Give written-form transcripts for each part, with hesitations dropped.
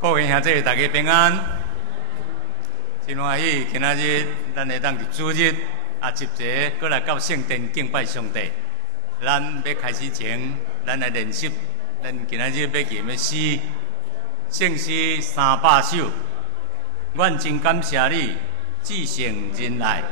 各位兄弟，大家平安，真欢喜！今仔日咱会当伫主日集齐，过来到圣殿敬拜上帝。咱要开始前，咱来练习，咱今仔日要念的诗，圣诗300首。愿真感谢你，至诚仁爱。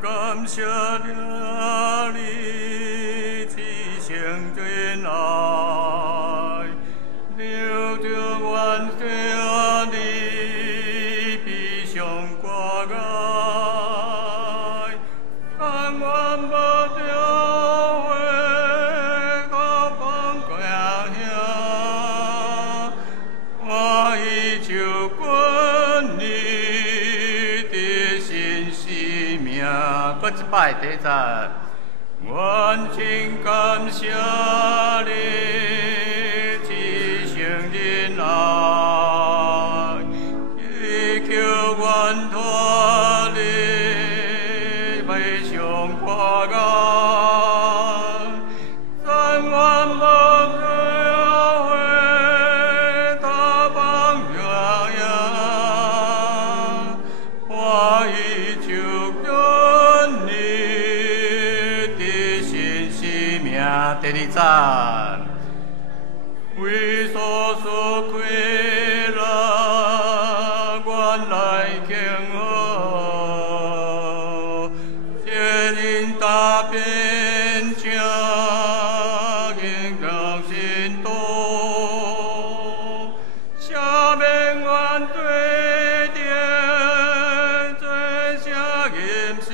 感谢你，至诚仁爱，流着愿着你，悲伤挂碍，甘愿无着回到放家乡，我已就滚你的心是命。 搁一摆第三，愿真感谢你，至诚仁爱，祈求愿托你，悲伤挂碍，但愿无回到放家乡，我已就。 第二站，为所所亏了，原来庆贺，接人大变正，应当心动，下面愿对点，最下严心，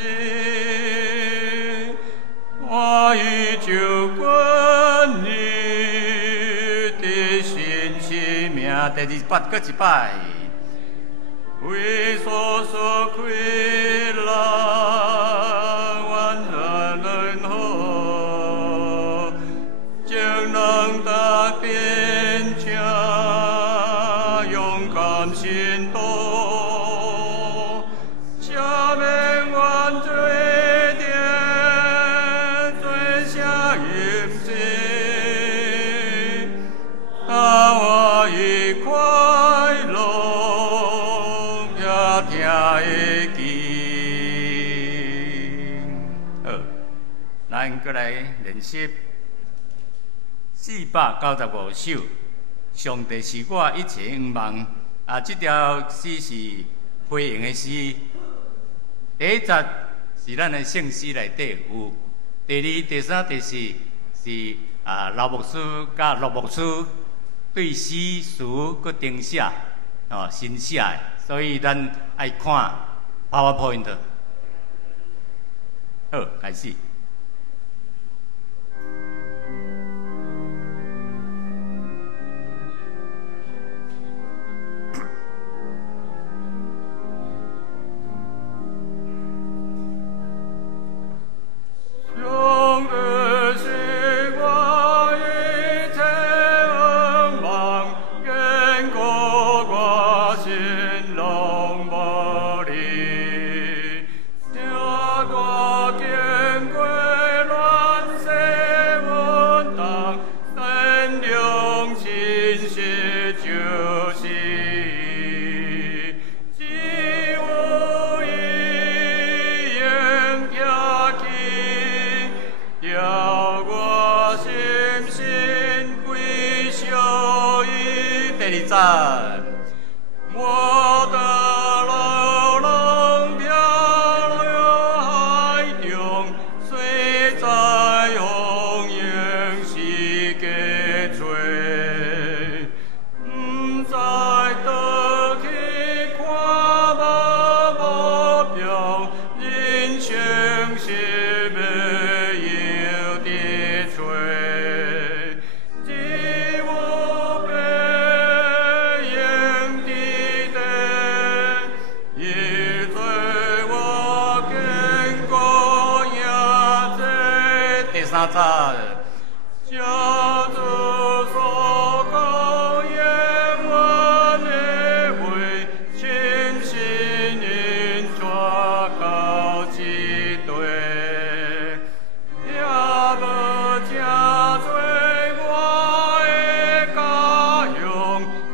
我已就。 第28，搁一摆，为所所亏了，愿人好，情能达变正，勇敢心动，下面愿最点，最下严心，我已。 快乐也听会见。好，咱过来练习495首。上帝是我一切愿望。这条诗是回应的诗。第一节是咱的圣诗内底有，第二、第三、第四是老牧师甲陆牧师。 对诗词佮定写，新写的，所以咱爱看 PowerPoint。好，开始。我的流浪漂流海中，水在风涌是加吹，不知倒去看无目标，人生是要有的吹。 只有白。三十，家主所讲言文的话，真心因抓到一对，也无正多我的家乡，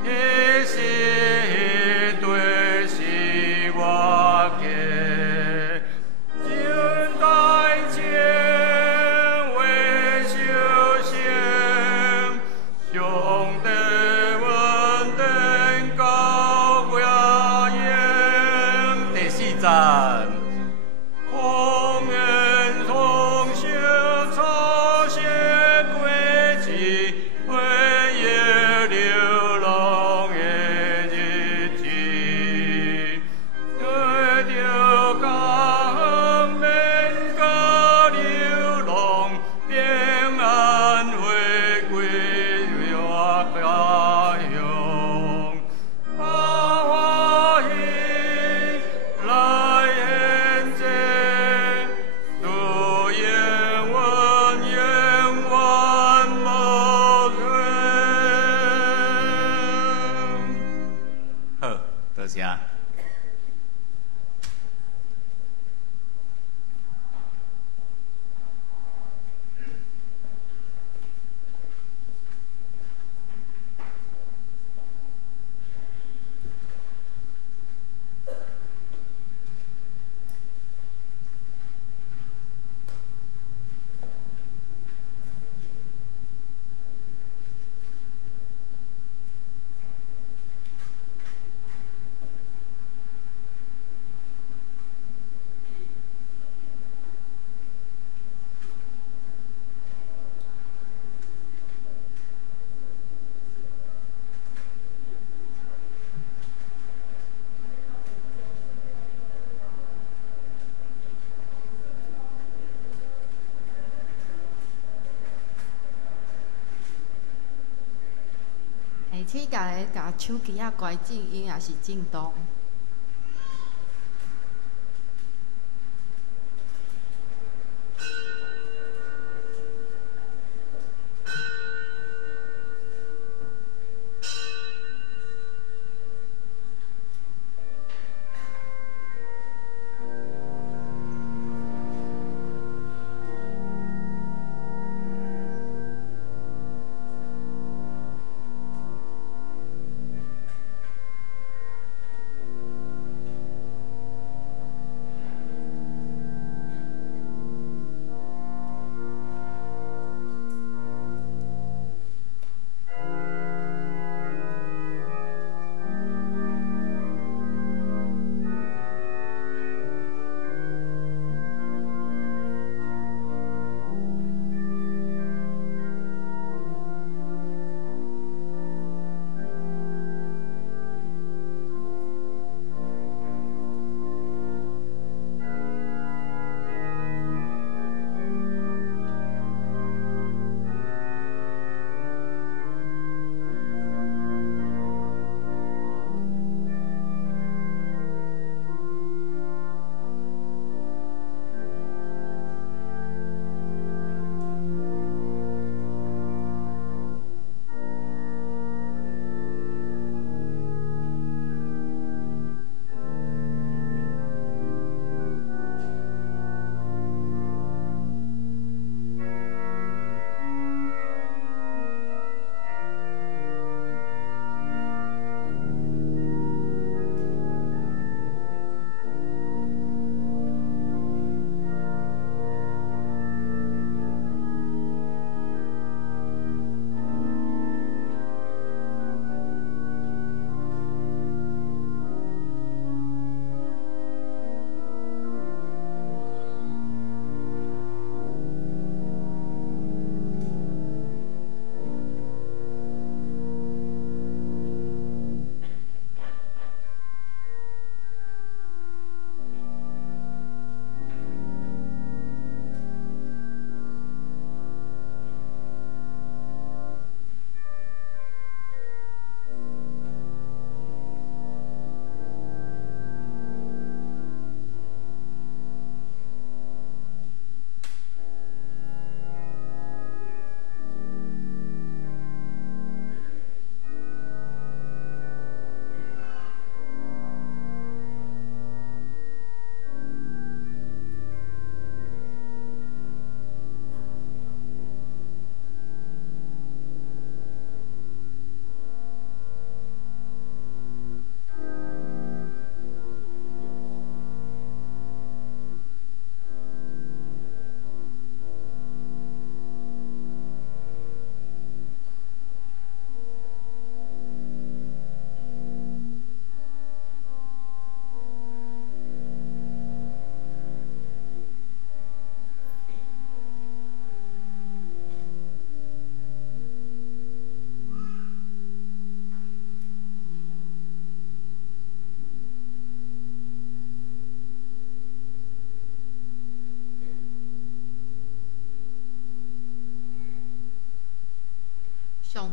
迄时迄对是我家。千代千为修行，上帝稳定高雅言。第四站，红颜同修草鞋归期，回忆流浪的日子，对着家免个流浪，平安回归我家乡。欢喜来现这，祝愿文言万无缺。好，多谢。去甲手机啊关静音也是震动。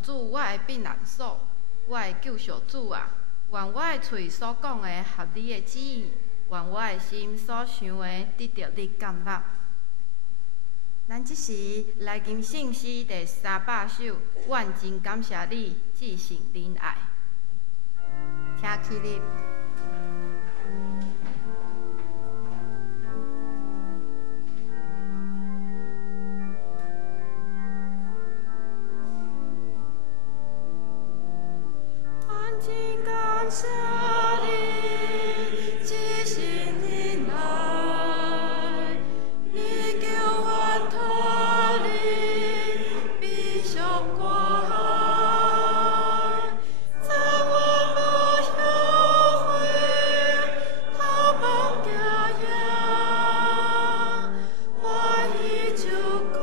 上主，我的避难所，我的救赎主啊！愿我的嘴所讲的合你的旨意，愿我的心所想的得到你感纳。咱即时来吟圣诗第300首，愿真感谢你，至诚仁爱。请起立。愿真感谢你，至诚仁爱。你叫我脱离悲伤过海，在我无后悔，逃跑家乡，我依旧困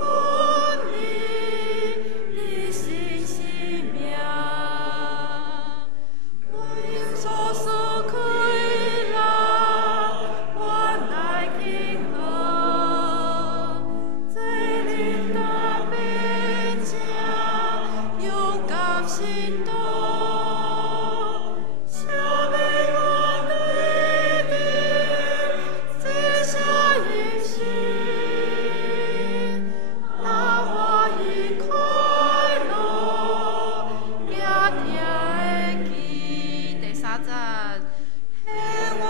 你，你心是命。我因所思开朗，我来敬贺，最灵的美景，勇敢行动，下美我对你，最下一心，那我已快乐，也听会记。第3站，希望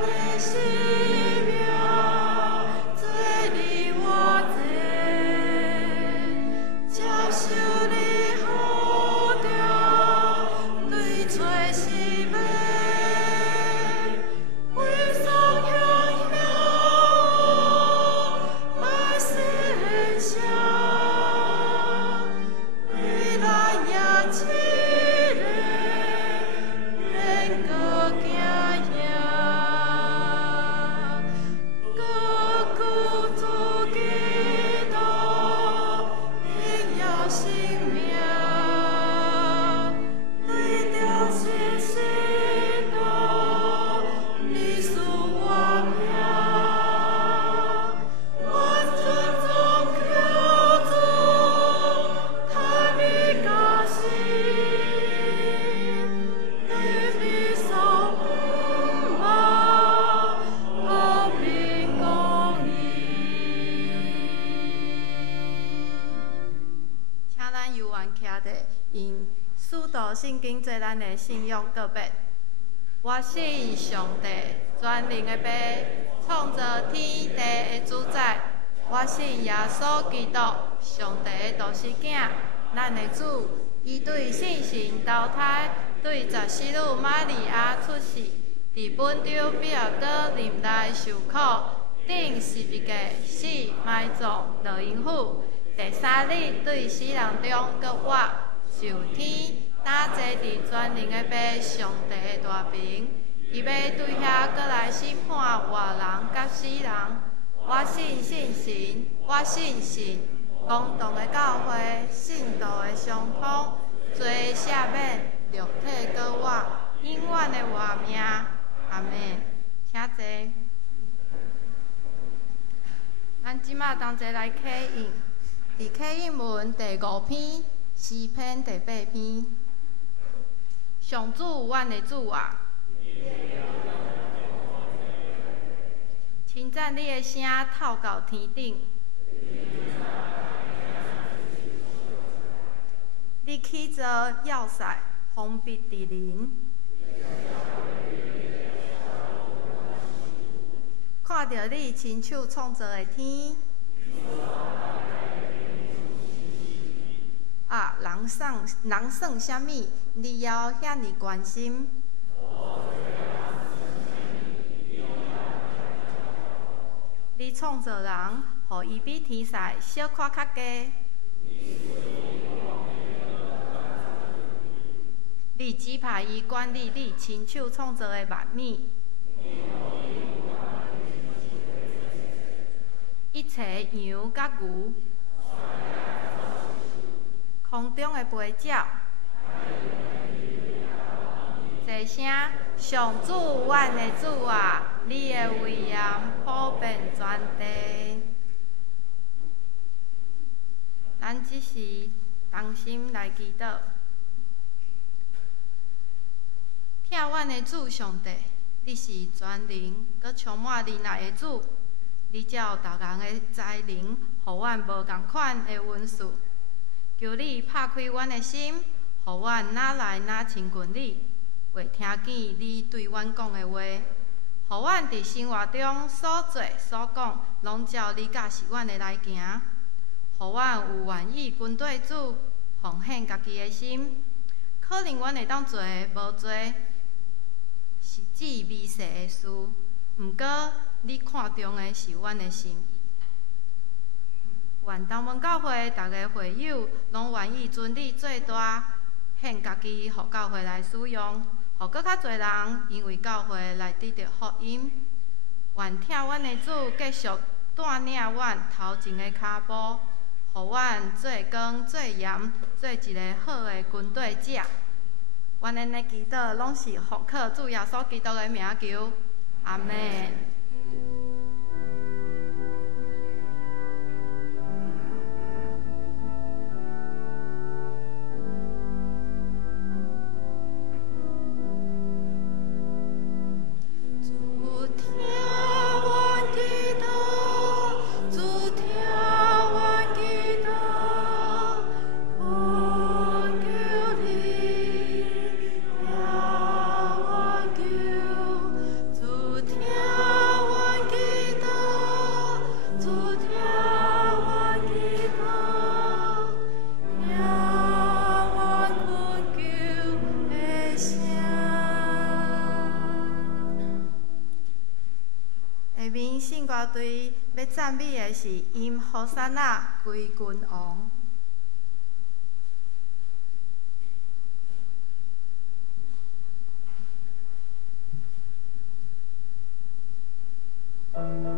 的生命，最离我近，接受你好调，对吹是美，为上向我，来身上，为来也凄凉。人各行呀，各故主基督，荣耀生命，对着是心道，你属我命，我尊重求主，太美加心。对你守护嘛，和平公义。请咱犹原徛伫，用使徒圣经做咱的信仰告别。我信上帝，全能的爸，创造天地的主宰。我信耶稣基督，上帝的独生囝，咱的主。伊对圣神投胎，对14女玛利亚出世，伫本丢比尔哥林内受苦，顶十字架死埋葬落阴府。第3日对死人中搁活，受天打坐伫全能的爸上帝的大屏，伊要对遐搁来审判活人甲死人。我信圣神，我信神。公堂的教会，信道的相通，罪赦免，肉体搁活，永远的活命。阿门。请坐。咱即马同齐来启应，伫启应文第5篇，诗篇第8篇。上主，阮的主啊！称赞你的声透到天顶。你起造要塞，封闭伫人。看到你亲手创造的天，啊，人算啥物？你要遐尼关心？你创造人，互伊比天使小可较低。你指派伊管理你亲手创造的万物，一切羊甲牛，空中的飞鸟，一声上主，阮的主啊，你的威严普遍全地。咱即时同心来祈祷。疼阮的主上帝，你是全能佮充满仁爱的主，你照逐人的才能，互阮无共款的恩赐。求你拍开阮的心，互阮哪来哪亲近你，会听见你对阮讲的话。互阮伫生活中所做所讲，拢照你教示阮的来行。互阮有愿意跟对主，奉献家己的心。可能阮会当做无做，是至微细的事，毋过你看重的是阮的心意。愿东门教会逐个会友拢愿意尊你做大，献家己互教会来使用。互搁较侪人因为教会来得到福音，愿听阮的主继续带领阮头前的脚步，互阮做光做盐，做一个好的军队者。阮的祈祷拢是奉靠主耶稣基督的名求，阿门。信歌队要赞美的是因何塞那归君王。Thank you.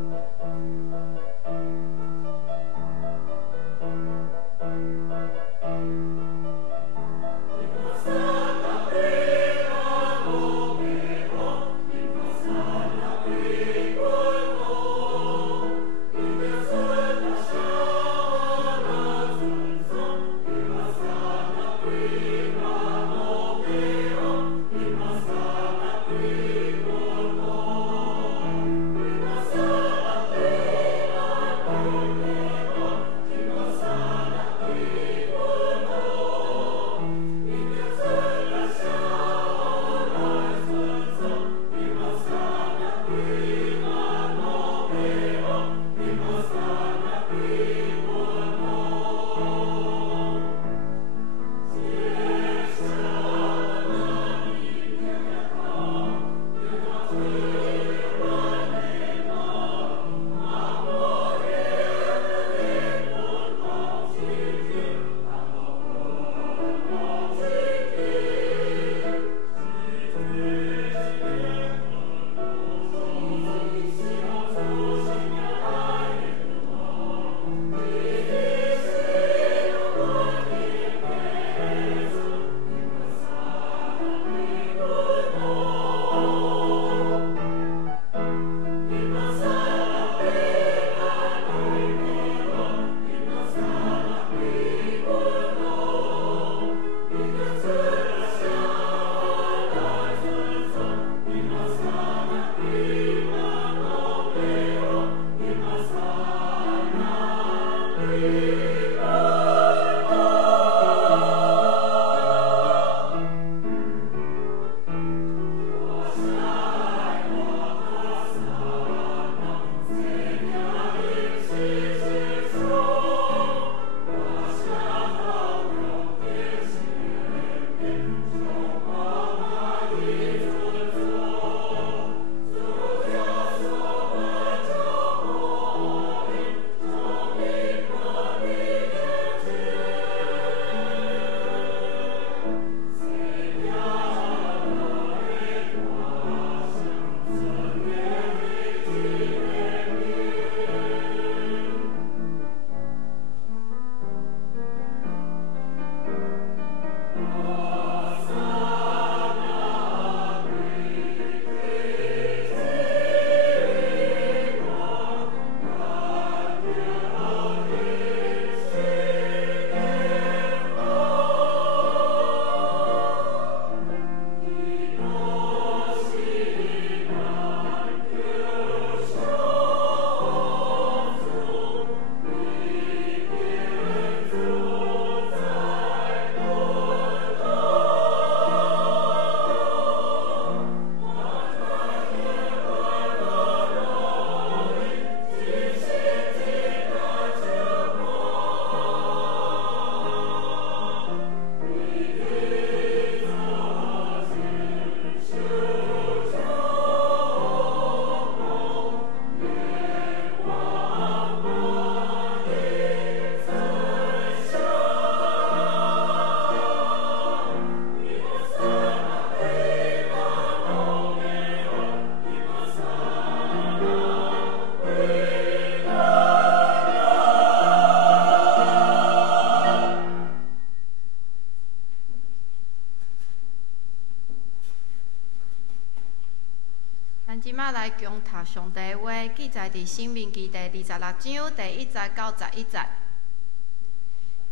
咱即马来共读上帝话，记载伫《申命记》第26章第1节到11节。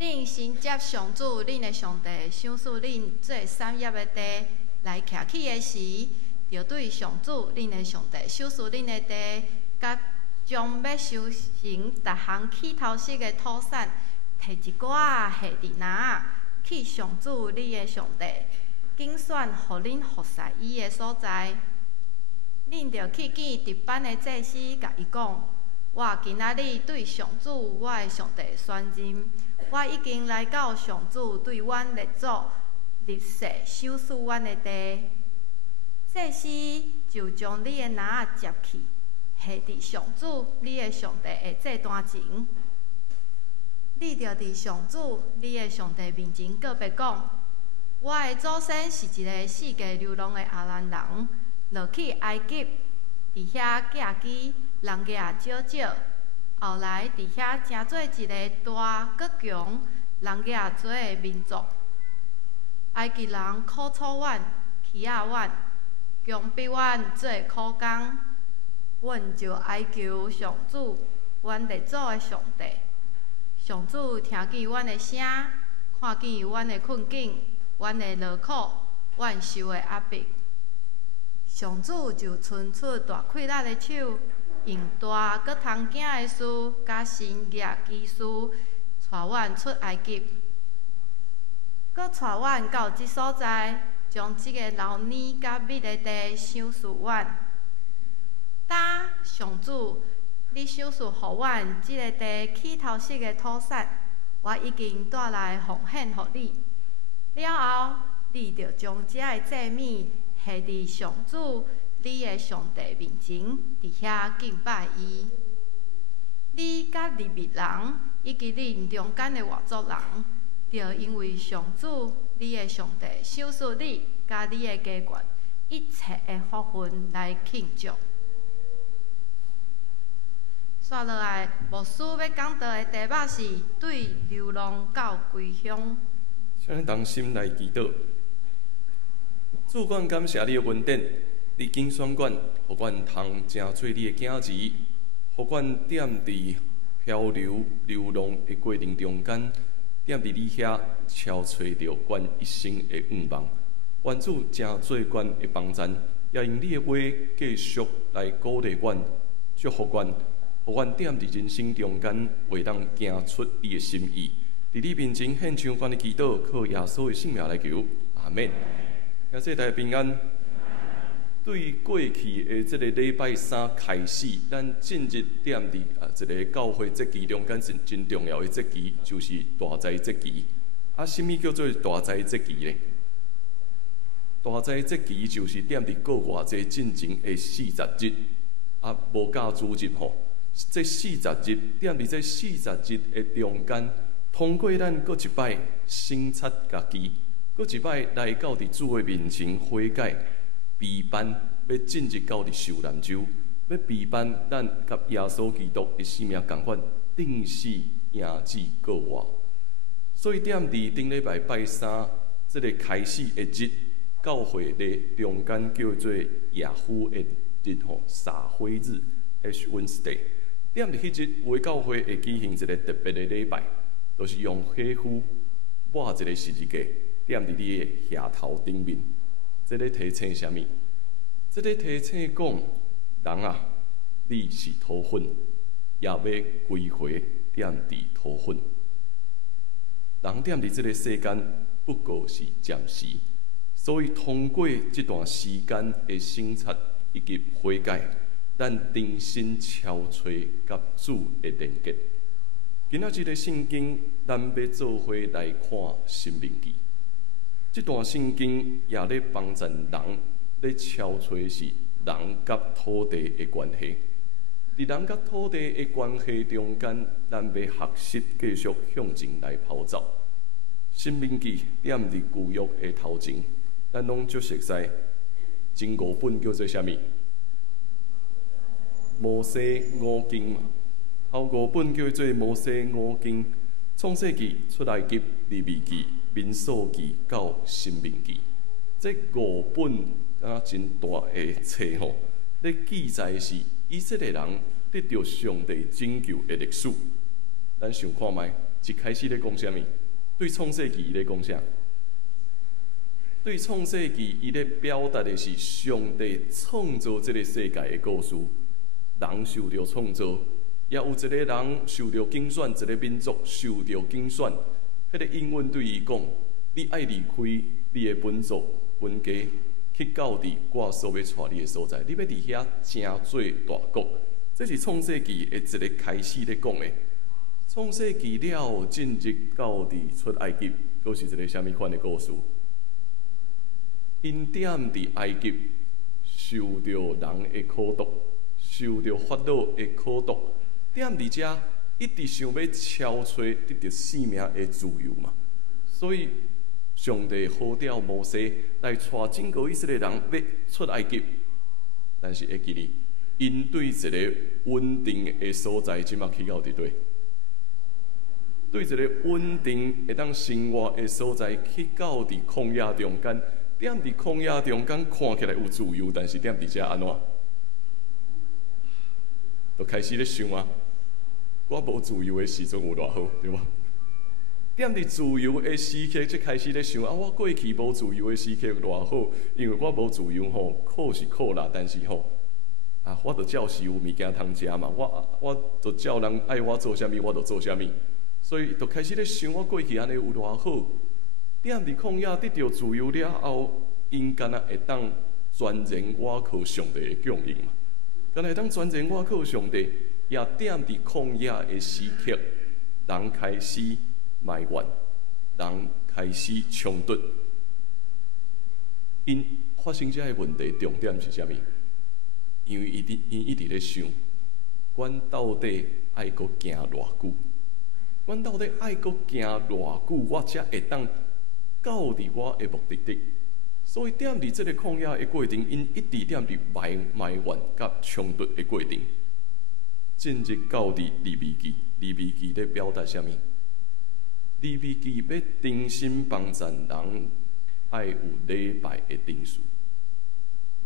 恁先接上主，恁的上帝，想使恁做产业的地来徛起的时，就对上主，恁的上帝，收拾恁的地，甲将要修行逐项起头式的土产，摕一寡下伫篮去上主，恁的上帝，竞选互恁服侍伊的所在。恁着去见值班的祭司，甲伊讲：我今仔日对上主，我的上帝宣认，我已经来到上主对阮列祖立誓收拾阮的地。祭司就将你的篮接去，下伫上主你的上帝的祭坛前。你着伫上主你的上帝面前告别讲：我的祖先是一个世界流浪的阿兰人。落去埃及，伫遐寄居，人家少少。后来伫遐成做一个大国强、人家多的民族。埃及人苦楚阮，欺压阮，强逼阮做苦工。阮就哀求上主，阮列祖的上帝。上主听见阮的声，看见阮的困境、阮的劳苦、阮受的压迫。上主就伸出大气力的手，用大搁通行的事，甲神业奇事，带阮出埃及，搁带阮到即所在，将即个老年甲密的地赏赐阮。当上主，你赏赐互阮即个地起头式的土产，我已经带来奉献互你。了后，你着将遮个祭物下伫上主你的上帝面前，伫遐敬拜伊。你甲利未人以及恁中间的外族人，着因为上主你的上帝赏赐你甲你的家眷一切的福分来庆祝。接落来，牧师要讲到的题目是对流浪到归乡。请咱同心来祈祷。主，阮感谢你的恩典，你拣选阮，互阮通正做你的囝儿，互阮踮伫漂流流浪的过程中间，踮伫你遐超找着阮一生的愿望。愿主正做阮的帮衬，也用你的话继续来鼓励阮、祝福阮，互阮踮伫人生中间，会当行出你的心意。伫你面前献上阮的祈祷，靠耶稣的性命来求，阿免。感谢大家平安。对过去的这个礼拜三开始，咱进入踮伫一个教会节期中间是真重要的节期，就是大斋节期。什么叫做大斋节期呢？大斋节期就是踮伫过偌济进前的40日，无教主日吼。这40日踮伫这40日的中间，通过咱搁一摆省察家己。搁一摆来到伫主的面前悔改、备办，要进入到伫受难周，要备办咱甲耶稣基督的生命共款，定死赢子过活。所以踮伫顶礼拜拜三这个开始的日，教会的中间叫做耶夫的日吼，撒花日 （Ash Wednesday）。踮伫迄日，有的教会会举行一个特别的礼拜，就是用火斧抹一个十字架。踮伫你的额头顶面，这个提醒什么？这个提醒讲，人啊，你是土粉，也要归回踮伫土粉。人踮伫这个世间，不过是暂时，所以通过这段时间的省察以及悔改，咱重新敲碎甲主的连结。今仔日的圣经，咱要做伙来看《申命记》。这段圣经也咧帮助人咧敲碎是人甲土地的关系。伫人甲土地的关系中间，咱要学习继续向前来跑走。申命记踮伫旧约的头前，咱拢足熟悉。前5本叫做啥物？摩西五经嘛。后5本叫做摩西五经：创世纪、出埃及、利未记、民数记到申命记。这5本真大的册吼，咧记载是以色列人得到上帝拯救的历史。咱想看卖，一开始咧讲啥物？对创世纪咧讲啥？对创世纪，伊咧表达的是上帝创造这个世界的故事。人受到创造，也有一个人受到拣选，一个民族受到拣选。迄个英文对伊讲：你爱离开你的本族、本家，去到伫我所要带你的所在。你要伫遐成做大国。这是创世纪的一个开始咧讲的。创世纪了，进入到伫出埃及，佫是一个虾米款的故事？因点伫埃及受到人的苦毒，受到法老的苦毒，点伫遮一直想要超找得到生命的自由嘛。所以上帝呼召摩西来带整个以色列人要出埃及，但是会记哩，因对一个稳定的所在，即马去到伫对？对一个稳定会当生活的所在，去到伫旷野中间。踮伫旷野中间看起来有自由，但是踮伫遮安怎？就开始咧想啊，我无自由的时阵有偌好，对无？踮伫自由的时刻，才开始咧想啊，我过去无自由的时刻偌好，因为我无自由吼，苦是苦啦，但是吼啊，我着照是有物件通食嘛，我着照人爱我做啥物，我着做啥物，所以就开始咧想我过去安尼有偌好。踮伫旷野得到自由了后，因敢若会当全然倚靠上帝的供应嘛？敢若会当全然倚靠上帝，也踮伫旷野的时刻，人开始埋怨，人开始冲突。因发生这个问题重点是啥物？因为因一直咧想，阮到底爱阁行偌久？阮到底爱阁行偌久？我才会当到伫我的目的地，所以踮伫即个旷野的过程，因一直踮伫埋怨甲冲突的过程，进入到伫利未记。利未记咧表达啥物？利未记要诚心帮助人，爱有礼拜的定数。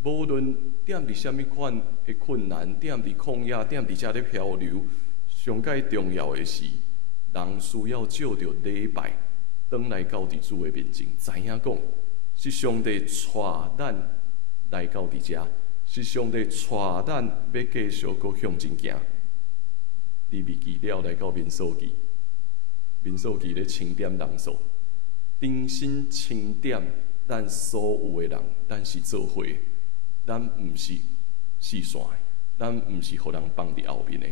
无论踮伫啥物款的困难，踮伫旷野，踮伫遮咧漂流，上界重要的是，人需要照着礼拜。转来到伫主的面前，知影讲是上帝带咱来到伫遮，是上帝带咱要继续搁向前行。利未记了来到民数记，民数记咧清点人数，重新清点咱所有的人，咱是做伙，咱毋是四散的，咱毋是互人放伫后面的。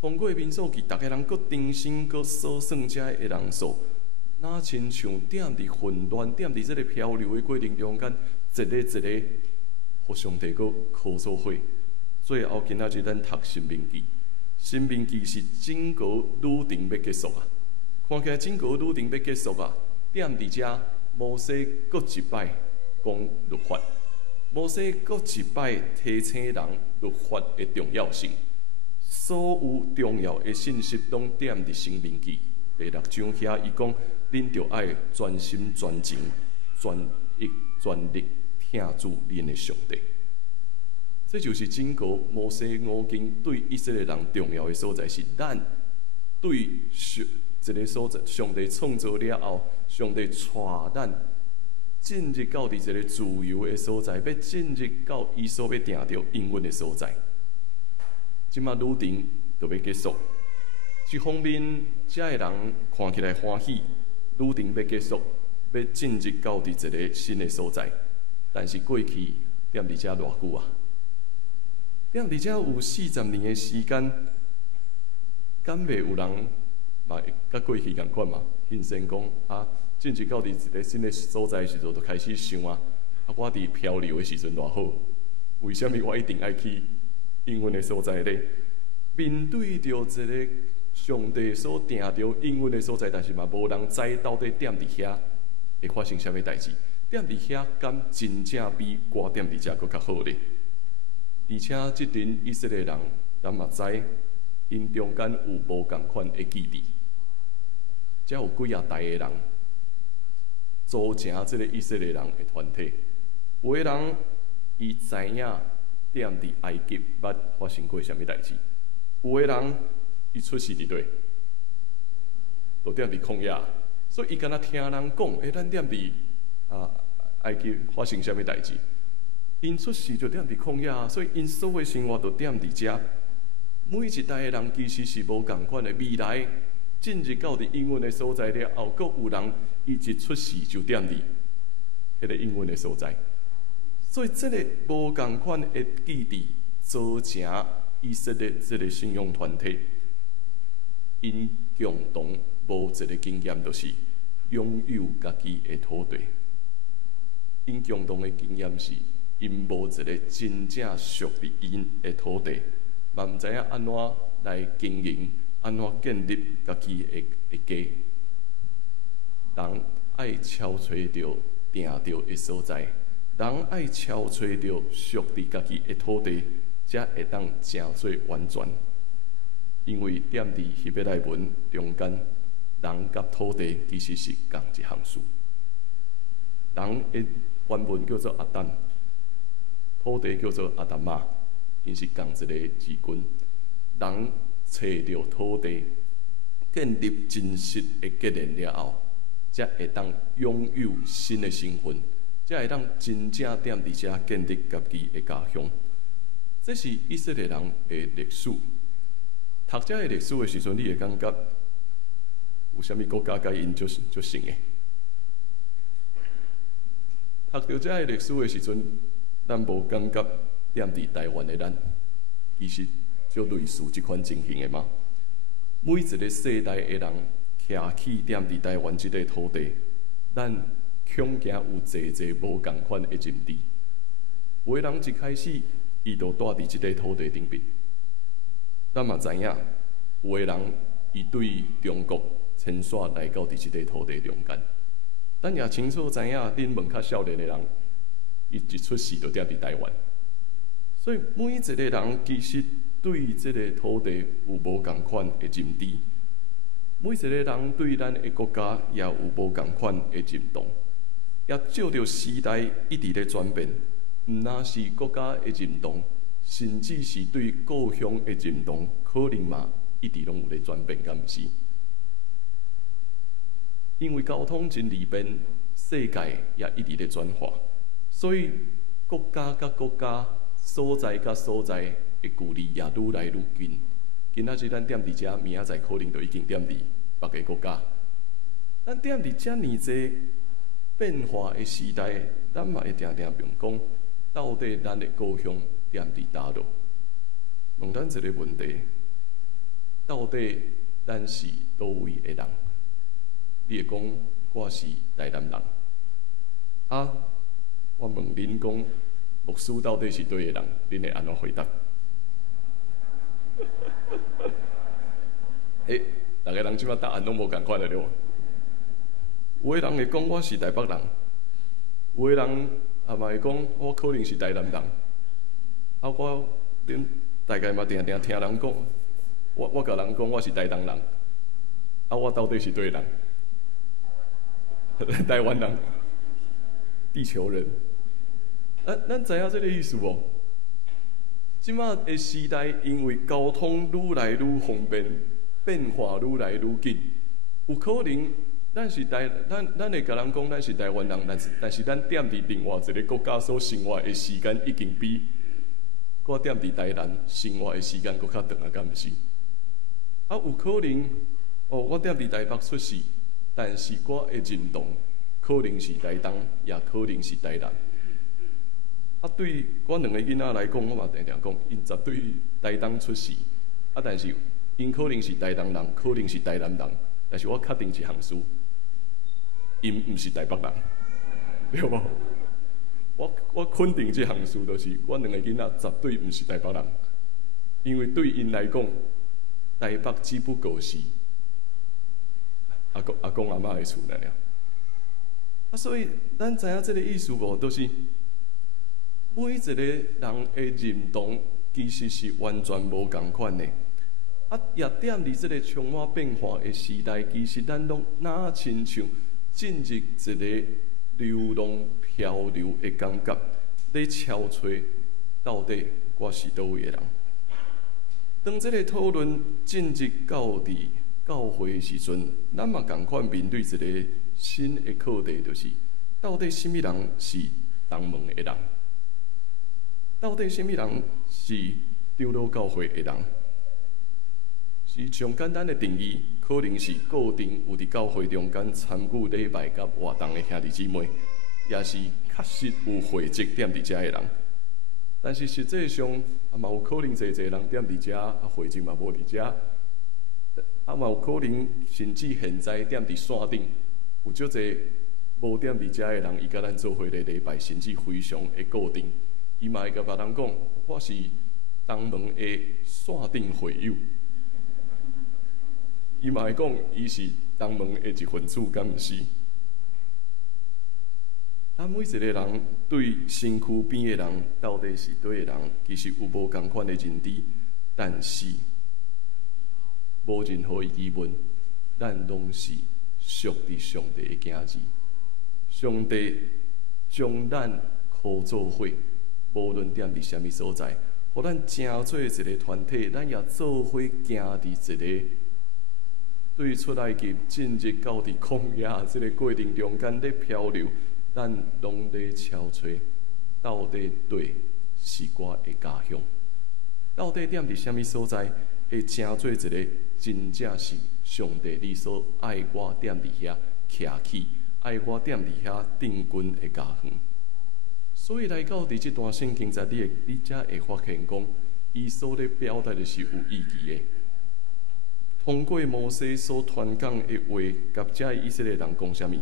通过民数记，逐个人搁重新搁数算遮的人数。哪亲像踮伫混乱，踮伫这个漂流的过程中间，一个一个，互上帝搁靠做伙。最后今仔日咱读《申命记》，《申命记》是整个旅程要结束啊！看起来整个旅程要结束啊！踮伫遮，摩西搁一摆讲律法，摩西搁一摆提醒人律法的重要性。所有重要的信息拢踮伫《申命记》第6章遐，伊讲。恁着爱专心、专情、专一、专力听主恁的上帝。这就是整个摩西五经对以色列人重要的所在，是咱对一个所在，上帝创造了后，上帝带咱进入到伫一个自由的所在，要进入到伊所要定着应允的所在。即马旅程就要结束，一方面，遮个人看起来欢喜。旅程要结束，要进入到伫一个新的所在，但是过去踮伫遮偌久啊？踮伫遮有40年的时间，敢袂有人嘛？甲过去共款嘛？现身讲啊，进入到伫一个新的所在的时阵，就开始想啊，我伫漂流的时阵偌好，为什么我一定爱去应允的所在呢？面对着一个。上帝所定着应允的所在，但是嘛无人知到底踮伫遐会发生啥物代志。踮伫遐敢真正比我踮伫遮搁较好咧？而且即阵以色列人，咱嘛知，因中间有无共款的基地，才有几啊代的人组成即个以色列人的团体。有的人伊知影踮伫埃及捌发生过啥物代志。有个人伊出世伫对，就踮伫旷野，所以伊敢若听人讲，咱踮伫埃及发生啥物代志。因出世就踮伫旷野，所以因所有生活就踮伫遮。每一代的人其实是无共款的，未来进入到伫应允的所在了后，阁有人伊一出世就踮伫迄个应允的所在。所以这个无共款的基地组成以色列这个信仰团体，因共同无一个经验，就是拥有家己的土地。因共同的经验是，因无一个真正属于因的土地，嘛毋知影安怎来经营，安怎建立家己的家。人爱超找着定着的所在。人爱超找着属于家己的土地，才会当成做完全。因为踮伫希伯来文中间，人甲土地其实是同一项事。人的原文叫做阿丹，土地叫做阿达玛，因是同一个字群。人找着土地，建立真实的结连了后，才会当拥有新的身份。才会当真正踮伫遮建立家己的家乡。这是以色列人的历史。读这个历史的时阵，你会感觉有啥物国家甲因足像的？读到这个历史的时阵，咱无感觉踮伫台湾的咱，其实就类似即款情形的嘛。每一个世代的人徛起踮伫台湾即个土地，咱恐惊有济无共款的认知。有的人一开始，伊就住伫即个土地顶边。咱嘛知影，有的人伊对中国迁徙来到伫即个土地中间。咱也清楚知影，恁问较少年的人，伊一出世就踮伫台湾。所以每一个人其实对即个土地有无共款的认知。每一个人对咱的国家也有无共款的认同。也照着时代一直咧转变，毋单是国家的认同，甚至是对故乡的认同，可能嘛一直拢有咧转变，敢毋是？因为交通真利便，世界也一直咧转化，所以国家甲国家、所在甲所在的距离也愈来愈近。今仔日咱踮伫遮，明仔载可能就已经踮伫别个国家。咱踮伫遮尔济变化的时代，咱嘛会常常问讲，到底咱的故乡踮伫叨落？问咱一个问题：到底咱是倒位的人？你会讲我是台南人，我问恁讲，牧师到底是倒位的人？恁会安怎回答？大家人即摆答案拢无共款的了。有个人会讲我是台北人，有个人也嘛会讲我可能是台南人。恁大概嘛定定听人讲，我甲人讲我是台东人，我到底是对人？台湾人，地球人。咱知影这个意思无？即马的时代，因为交通愈来愈方便，变化愈来愈紧，有可能。咱会甲人讲，咱是台湾人，但是咱踮伫另外一个国家所生活的时间，已经比我踮伫台南生活的时间搁较长啊，敢毋是？有可能我踮伫台北出世，但是我的认同可能是台东，也可能是台南。对我两个囡仔来讲，我嘛常常讲，因绝对台东出世，但是因可能是台东人，可能是台南人，但是我确定一项事。因毋是台北人，对无？我肯定这项事，就是我两个囡仔绝对毋是台北人，因为对因来讲，台北只不过是阿公阿嬷的厝尔。所以咱知影这个意思无？就是每一个人的认同其实是完全无共款的。也踮伫这个充满变化的时代，其实咱拢哪亲像进入一个流浪漂流的感觉，咧超找到底我是倒位的人？当这个讨论进入到伫教会的时阵，咱嘛共款面对一个新的课题，就是到底什么人是同门的人？到底什么人是长老教会的人？是上简单的定义，可能是固定有伫教会中间参与礼拜甲活动的兄弟姊妹，也是确实有会籍踮伫遮的人。但是实际上，嘛有可能侪人踮伫遮，会籍嘛无伫遮，嘛有可能甚至现在踮伫线顶，有足侪无踮伫遮的人，伊甲咱做伙的礼拜，甚至非常的固定。伊嘛会甲别人讲，我是同门的线顶会友。伊嘛会讲，伊是同门的一份子，敢毋是？咱每一个人对身躯边的人到底是对的人，其实有无共款的认知，但是无任何疑问，咱拢是属伫上帝的囝子。上帝将咱靠做伙，无论踮伫啥物所在，互咱成做一个团体，咱也做伙行伫一个。对出埃及进入到伫旷野这个过程中间咧漂流，咱拢咧悄找，到底对是我的家乡？到底踮伫什么所在，会成做一个真正是上帝你所爱我踮伫遐徛起，爱我踮伫遐定根的家园？所以来到伫这段圣经在你才会发现讲，伊所咧表达的是有意义的。通过摩西所传讲的话，甲遮以色列人讲啥物？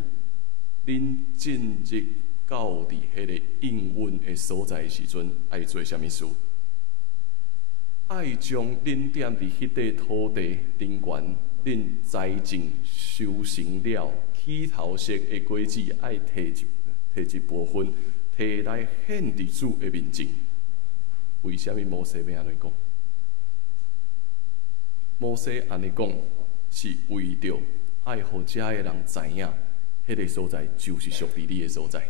恁进入到伫迄个应允的所在的时阵，爱做啥物事？爱将恁踮伫迄块土地灵源，恁栽种收成了起头色的果子，爱摕一部分，摕来献伫主的面前。为什么摩西要安尼讲？摩西安尼讲，是为着爱互遮的人知影，迄个所在就是属于你的所在，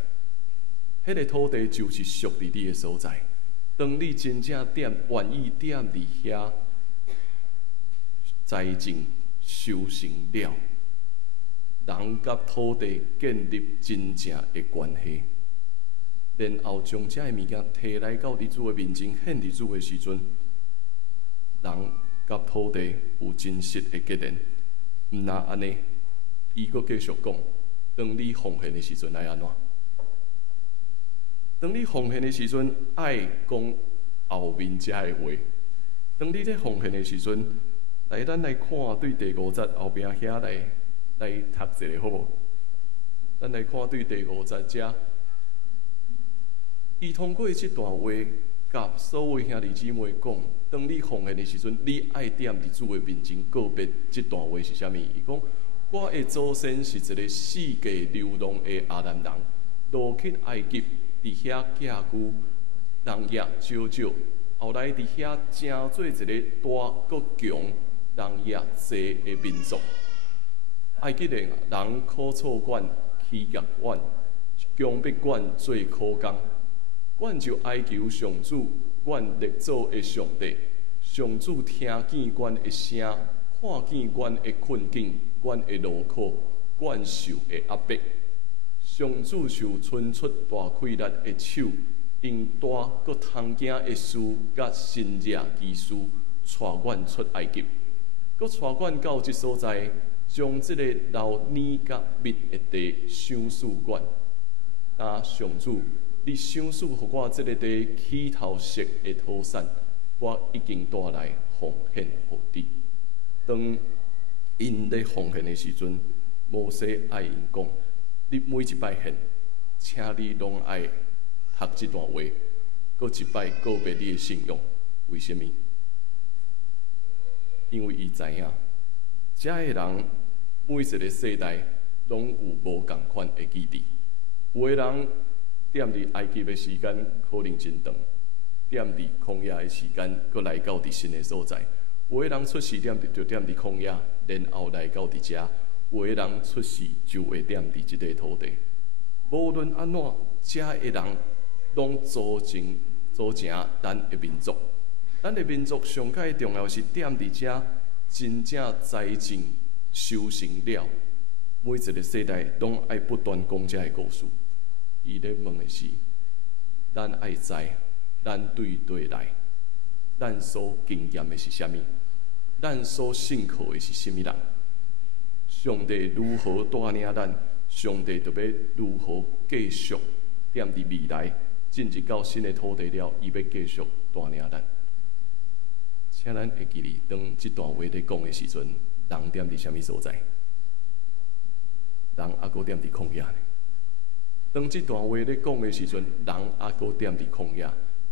迄个土地就是属于你的所在。当你真正愿意踮伫遐栽种收成了，人甲土地建立真正的关系，然后将遮的物件摕来到伫主的面前，献伫主的时阵，人甲土地有真实的结连。毋那安尼，伊阁继续讲：当你奉献的时阵爱安怎？当你奉献的时阵，爱讲后面遮的话。当你咧奉献的时阵，咱来看对第5节后壁遐来读一下好无？咱来看对第5节遮，伊通过这段话，甲所有兄弟姊妹讲。当你奉献的时阵，你爱踮伫主的面前告别。这段话是啥物？伊讲：我的祖先是一个四界流浪的亚兰人，落去埃及，伫遐寄居，人也少少。后来伫遐成做一个大国强、人也侪的民族。埃及的人苦楚阮、欺压阮、强迫阮做苦工，阮就哀求上主。阮列祖的上帝，上主听见阮的声，看见阮的困境，阮的劳苦，阮受的压迫。上主就伸出大气力的手，用大佮通行的事甲新热奇事，带阮出埃及，佮带阮到这所在，将这个老年甲密的地赏赐阮。上主。你赏赐互我这个地起头色的土产，我已经带来奉献互你。当因咧奉献的时阵，摩西爱因讲：你每一摆献，请你拢爱读这段话，搁一摆告别你的信仰。为什么？因为伊知影，遮个人每一个世代拢有无共款的基地，有的人。踮伫埃及的时间可能真长，踮伫旷野的时间，搁来到伫新的所在。有的人出世踮伫旷野，然后来到伫遮；有的人出世就会踮伫即个土地。无论安怎，遮的人拢组成组成咱的民族。咱的民族上界重要是踮伫遮，真正栽种修行了。每一个世代拢爱不断讲遮的故事。伊咧问的是，咱爱知，咱对来，咱所经验的是啥物？咱所信靠的是甚物人？上帝如何带领咱？上帝就要如何继续踮伫未来，进入到新的土地了，伊要继续带领咱。请咱会记哩，当即段话咧讲的时阵，人踮伫啥物所在？人还阁踮伫旷野呢。当即段话咧讲的时阵，人还阁踮伫旷野，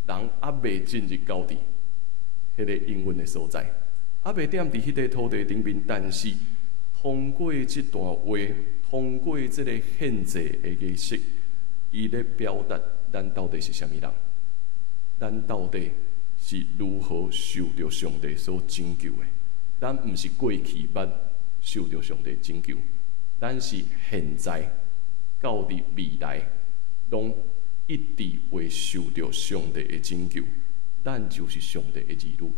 人还未进入到伫迄个应允的所在，还未踮伫迄个土地顶面。但是通过即段话，通过即个献祭的仪式，伊咧表达咱到底是啥物人，咱到底是如何受到上帝所拯救的。咱毋是过去捌受到上帝拯救，咱是现在到伫未来，拢一直会受到上帝的拯救。咱就是上帝的儿女，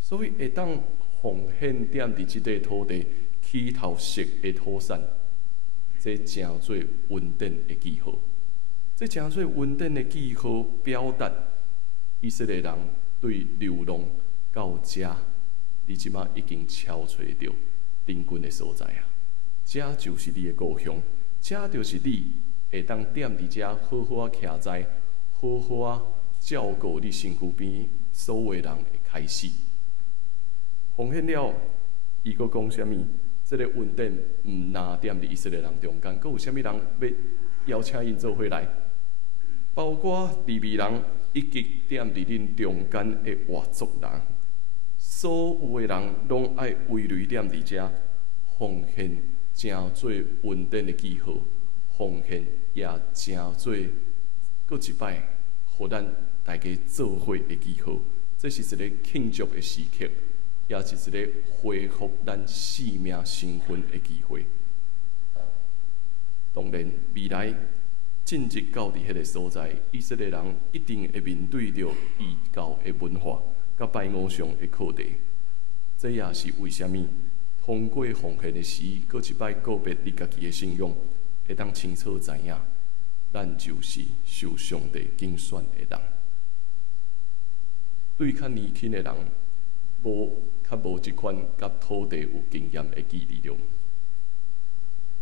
所以会当奉献踮伫即块土地起头色的土产，这诚做稳定的记号。这诚做稳定的记号，表达以色列人对流浪到遮，你即马已经超找到定居的所在啊！遮就是你的故乡，遮就是你会当踮伫遮好好啊徛在，好好啊照顾你身躯边所有人的开始。奉献了，伊阁讲啥物？这个稳定毋单踮伫以色列人中间，阁有啥物人要邀请因做伙来？包括利未人以及踮伫恁中间的外族人，所有的人拢爱围垒踮伫遮，奉献诚做稳定的记号，奉献也诚做搁一摆，互咱大家做伙的记号。这是一个庆祝的时刻，也是一个恢复咱生命身份的机会。当然，未来进入到伫迄个所在，以色列人一定会面对着异教的文化，甲拜偶像的课题。这也是为虾米通过奉献的时，搁一摆告别你家己的信仰，会当清楚知影，咱就是受上帝拣选的人。对较年轻的人，较无即款甲土地有经验的记忆力。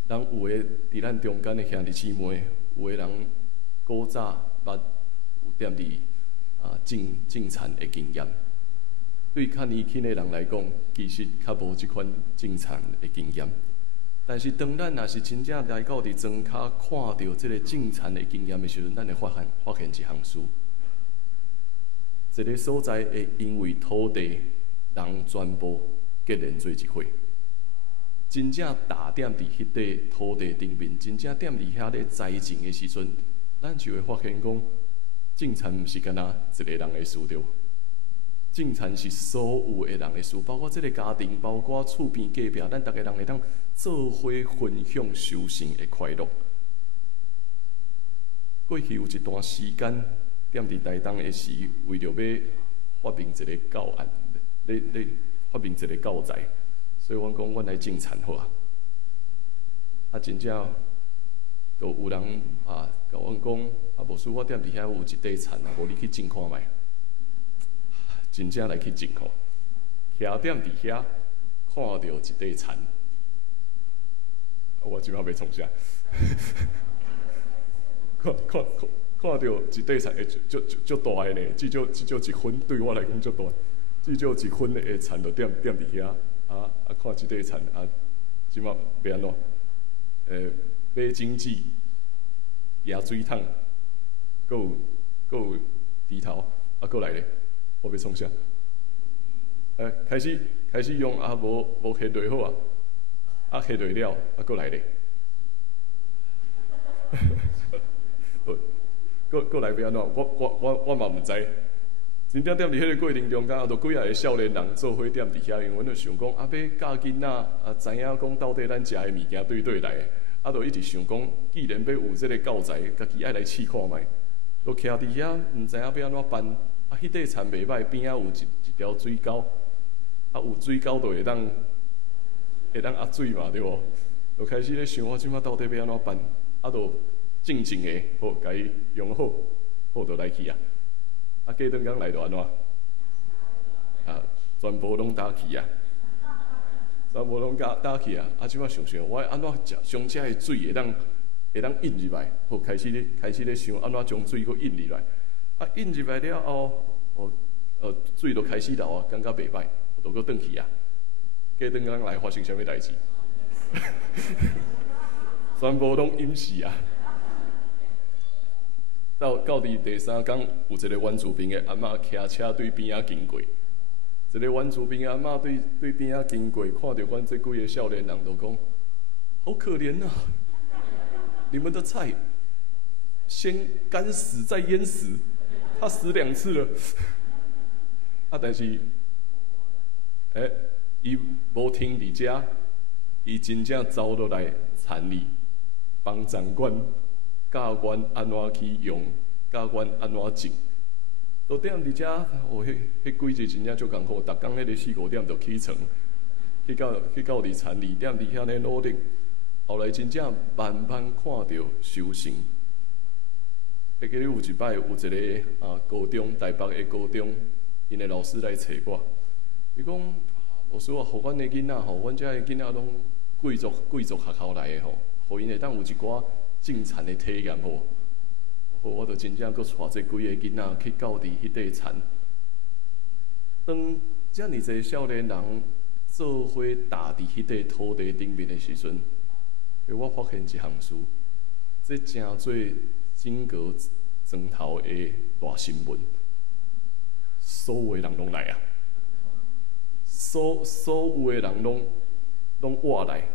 人有诶，伫咱中间的兄弟姊妹，有诶人古早捌有踮伫种田的经验。对较年轻的人来讲，其实较无即款种田的经验。但是当咱若是真正来到伫庄脚看到即个种田的经验的时阵，咱会发现一项事：一个所在会因为土地人全部结连做一伙。真正打踮伫迄块土地顶面，真正踮伫遐咧栽种的时阵，咱就会发现讲，种田毋是干那一个人的事着，种田是所有的人的事，包括这个家庭，包括厝边隔壁，咱逐个人会当做伙分享修行的快乐。过去有一段时间，踮伫台东的时，为着要发明一个教案，咧发明一个教材。所以，阮讲，阮来种田好啊！真正，就有人甲阮讲，无事，我踮伫遐有一块田啊，无你去种看卖。真正来去种吼，徛踮伫遐，看到一块田，我即摆要创啥？看到一块田，足大个呢，至少一分对我来讲足大，至少一分的田就踮伫遐。看即块田即马要安怎？买种子、压水桶，搁有猪头，搁来咧，我要创啥？开始用无下落好啊，下落了搁来咧，搁来要安怎？我嘛毋知。真正踮伫迄个过程中间，就几个少年人做伙踮伫遐，因为阮就想讲，要教囡仔知影讲到底咱食的物件对来的，就一直想讲，既然要有这个教材，家己爱来试看卖，就徛伫遐，毋知影要安怎办。啊，迄块田袂歹，边仔有一条水沟，啊，有水沟就会当压水嘛，对无？就开始咧想，我即摆到底要安怎办？啊，就静静的，好，甲伊用好，好就来去啊。啊，过顿工来就安怎？啊，全部拢打去啊，全部拢打去啊！啊，即摆想想，我安怎将遮的水会当引入来？好，开始咧想安怎将水搁引入来。啊，引入来了后，水就开始流啊，感觉袂歹，就搁转去啊。过顿工来发生啥物代志？全部拢淹死啊！到伫第3天，有一个原住民的阿嬷骑车对边仔经过，一个原住民的阿嬷对边仔经过，看到阮这几个少年人，就讲：好可怜啊！你们的菜先干死再淹死，他死2次了。啊，但是，伊无停伫遮，伊真正走落来田里，帮长官教阮安怎去用，教阮安怎种。都踮伫遮，迄几日真正足艰苦，逐工迄个4、5点就起床，去到伫田里，踮伫遐咧努力。后来真正慢慢看到修行。会记得有一摆有一个高中台北的高中，因的老师来找我，伊讲老师啊，互阮的囡仔吼，阮遮的囡仔拢贵族学校来的吼，互因会当有一寡种田的体验吼。好，我就真正搁带这几个囡仔去到伫迄块田，当遮尔侪少年人做伙踏伫迄块土地顶面的时阵，我发现一项事，这真做整个庄头的大新闻，所有的人拢来啊，所有的人拢挖来，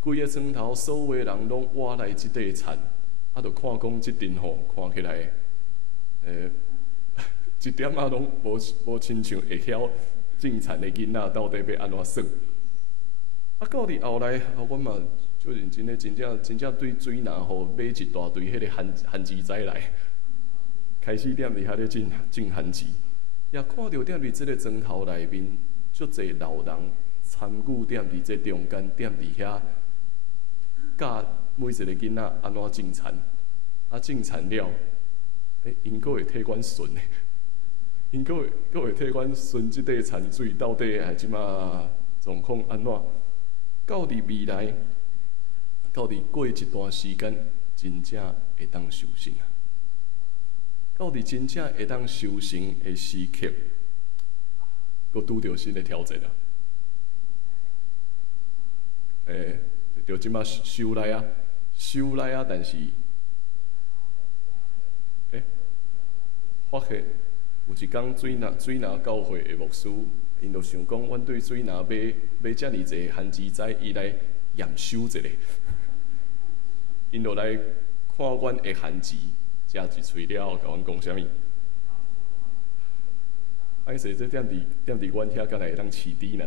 规个庄头所有的人拢挖来即块田，啊，就看讲即阵吼，看起来，一点仔拢无亲像会晓种田的囡仔到底要安怎算？啊，到伫后来，阮嘛。就认真诶，真正对水拿吼买一大堆迄个番薯仔来，开始踮伫遐咧种番薯，也看到踮伫即个庄头内面，足侪老人参与踮伫这中间，踮伫遐教每一个囡仔安怎种田，啊种田了，因阁会替阮顺诶，因阁会替阮顺即块田水到底即马状况安怎？到伫未来。到底过一段时间，真正会当修成啊！到底真正会当修成的时刻，阁拄着新的挑战啊！就即马收来啊，但是，发现有一天水拿教会的牧师，因就想讲，阮对水拿买遮尔济番薯仔，伊来验收一下。因就来看阮的番薯，食一喙了后，甲阮讲啥物？歹势，这踮伫阮遐，敢若会当饲猪呢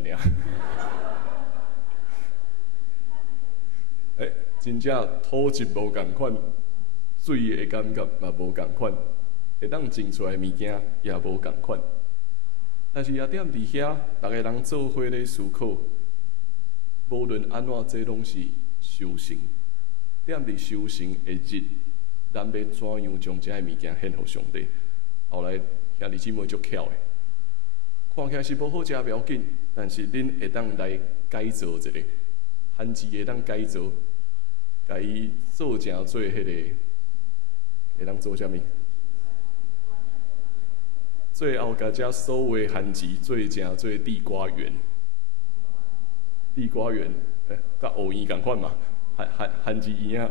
尔。真正土质无共款，水的感觉嘛无共款，会当种出来物件也无共款。但是也踮伫遐，逐个人做伙咧思考，无论安怎，这拢是修行。踮伫修行的日，咱要怎样将这物件献互上帝？后来兄弟姊妹足巧的，看起来是无好食不要紧，但是恁会当来改造一下，番薯会当改造，甲伊做成做迄个，会当做啥物？最后甲遮所有番薯做成做地瓜圆，甲芋圆共款嘛。番薯圆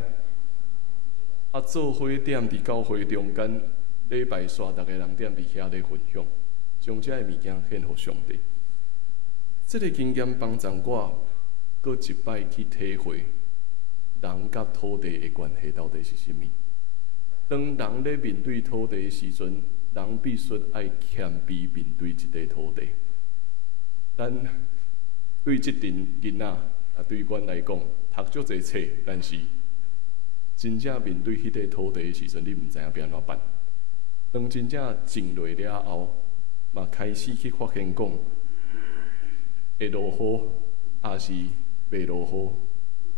啊，做伙踮伫教会中间，礼拜煞逐个人踮伫遐咧分享，将这个物件献互上帝。这个经验帮助我，搁一摆去体会人甲土地的关系到底是啥物。当人咧面对土地的时阵，人必须爱谦卑面对这块土地。咱对这群囡仔啊，对阮来讲，读足侪册，但是真正面对迄块土地的时阵，你毋知影要安怎办。当真正种落了后，嘛开始去发现讲，会落雨，还是袂落雨，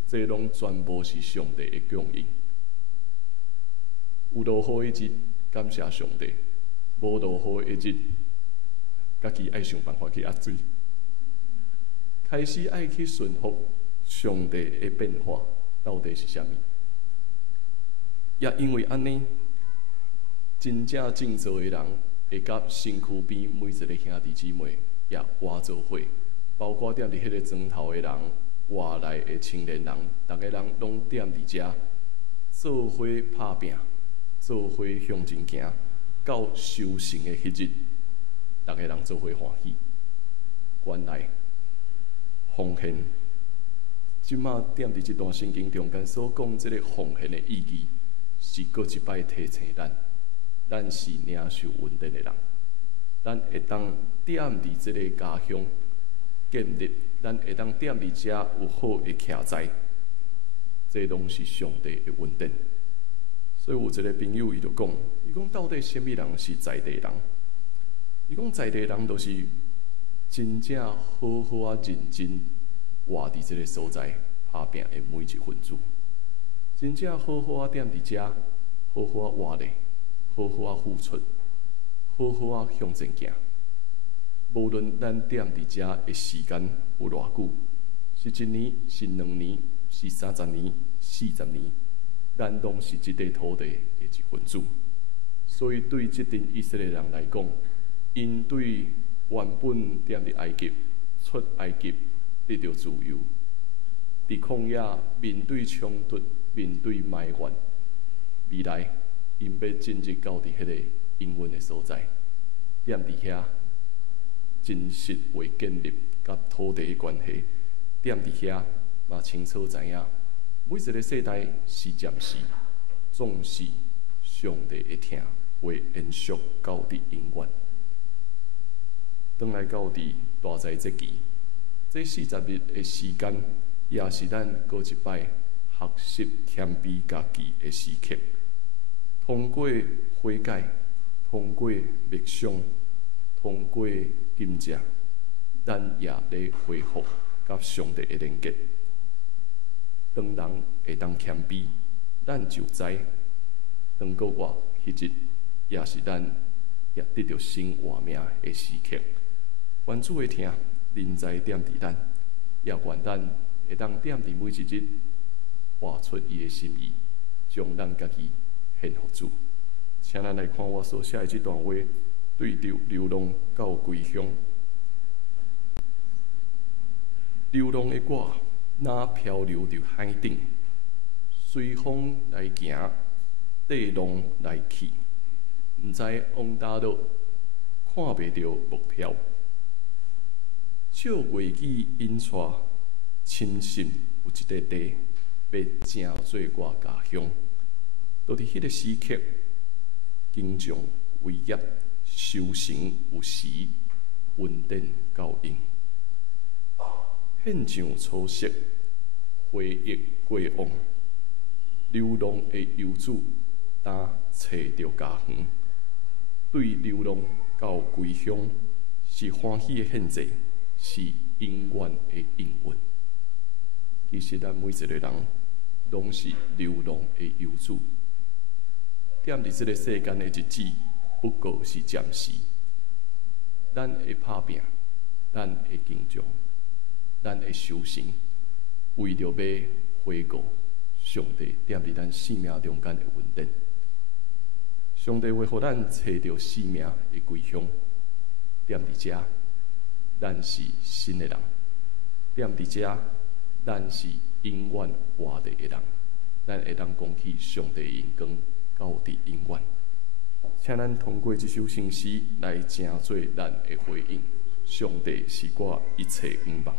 这拢全部是上帝的供应。有落雨一日，感谢上帝；无落雨一日，家己爱想办法去压水。开始爱去顺服上帝的变化，到底是啥物？也因为安尼，真正正做的人会甲身躯边每一个兄弟姊妹也活做伙，包括踮伫迄个庄头的人、外来的青年人，逐个人拢踮伫遮做伙拍拼，做伙向前行，到收成的迄日，逐个人做伙欢喜。原来奉献，即马踮伫即段圣经中间所讲即个奉献的意义，是搁一摆提醒咱是领受恩典的人，咱会当踮伫即个家乡建立，咱会当踮伫遮有好的徛在，这拢是上帝的恩典。所以有一个朋友伊就讲，伊讲到底什么人是在地人？伊讲在地人就是真正好好啊认真活伫即个所在打拼的每一分子，真正好好啊踮伫遮，好好啊活咧，好好啊付出，好好啊向前行。无论咱踮伫遮的时间有偌久，是1年，是2年，是30年、40年，咱拢是即块土地的一份子。所以对即阵以色列人来讲，因对原本踮伫埃及，出埃及得到自由，伫旷野面对冲突、面对埋怨，未来因要进入到伫迄个应允的所在，踮伫遐真实为建立甲土地的关系，踮伫遐嘛清楚知影，每一个世代是暂时，总是上帝会听，会延续到伫永远。转来到伫大斋节期，这40日的时间，也是咱过一摆学习谦卑家己的时刻。通过悔改，通过默想，通过金食，咱也咧恢复甲上帝的连结。当人会当谦卑，咱就知，当个月迄日，也是咱也得到新活命的时刻。愿主会听，临在踮伫咱，也愿咱会当踮伫每一日，活出伊的心意，将咱家己献互主。请咱来看我所写的这段话，对着流浪到归乡。流浪的我，哪漂流着海顶，随风来行，缀浪来去，毋知往倒落，看袂着目标。照月季引带，亲信有一块地，要正做我家乡。就伫迄个时刻，经常为业修成有时，稳定效应。现像初色，回忆过往，流浪的游子，当找着家园。对流浪到归乡，是欢喜的献祭，是永远的应允。其实咱每一个人，拢是流浪的游子。踮伫即个世间的日子，不过是暂时。咱会拍拼，咱会敬重，咱会修行，为着要回顾上帝踮伫咱生命中间的稳定。上帝会互咱找到生命的归乡，踮伫遮，咱是新的人；踮伫遮，咱是永远活着的人。咱会当讲起上帝的恩光，到伫永远。请咱通过这首圣诗来成做咱的回应。上帝是我一切愿望。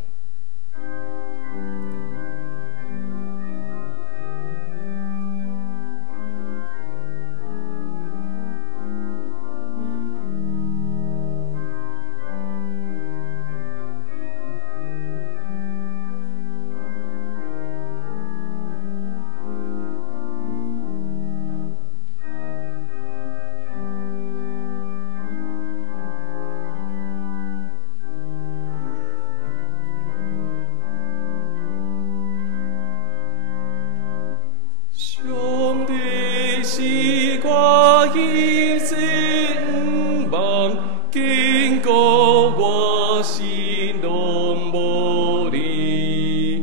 经过我心拢无离，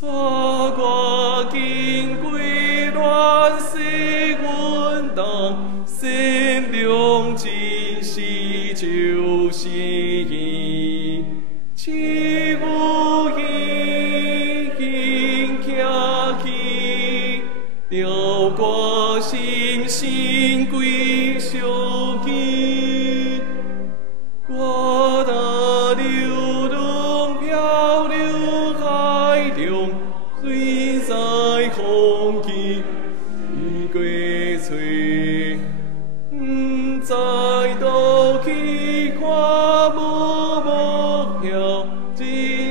带我经过乱世运动，心中真实就是伊，赐我伊行行去，着我心心归上去。我的流浪漂流海中，水在空气过吹，不知倒去看无目标，人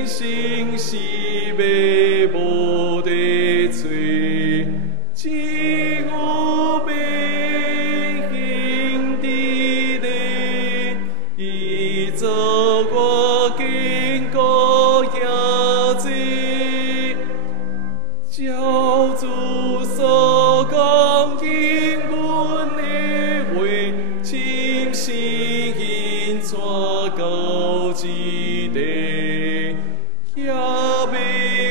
生是要无地找，只有要行伫咧，伊做我经过遐济，照主所讲应阮的话，深深印带到一地，遐要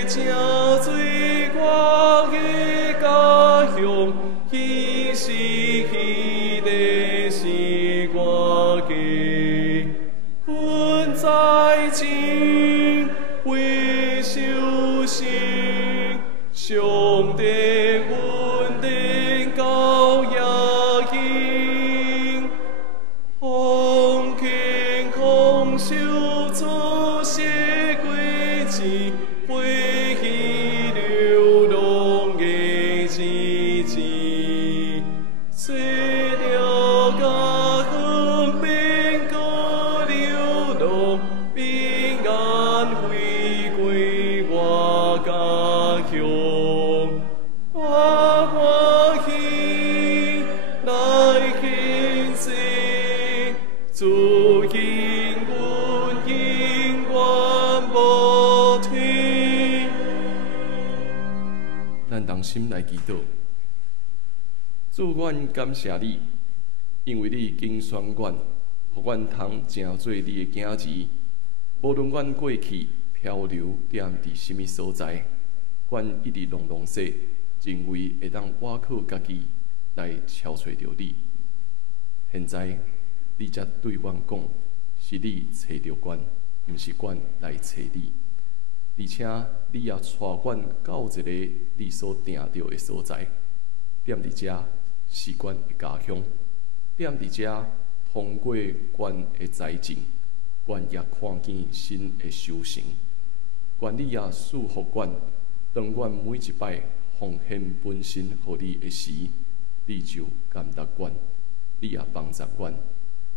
正做我的家乡，彼时彼地是我家，阮在前为修行，上帝稳定到夜行，风轻空手出血轨迹，飞去流浪的日子，做了甲远边个流浪，平安回归我家乡。我欢喜来献祭，主应阮永远无停。咱同心来祈祷，主，阮感谢你，因为你经选阮，互阮通成做你的囝儿。无论阮过去漂流踮伫什么所在，阮一直拢说，认为会当倚靠家己来超找着你。现在你才对阮讲，是你找着阮，毋是阮来找你。而且你也带阮到一个你所定着的所在，踮伫遮是阮的家乡，踮伫遮通过阮的财政，阮也看见神的修成。愿你也赐福阮，当阮每一摆奉献本身互你的时，你就感动阮，你也帮助阮，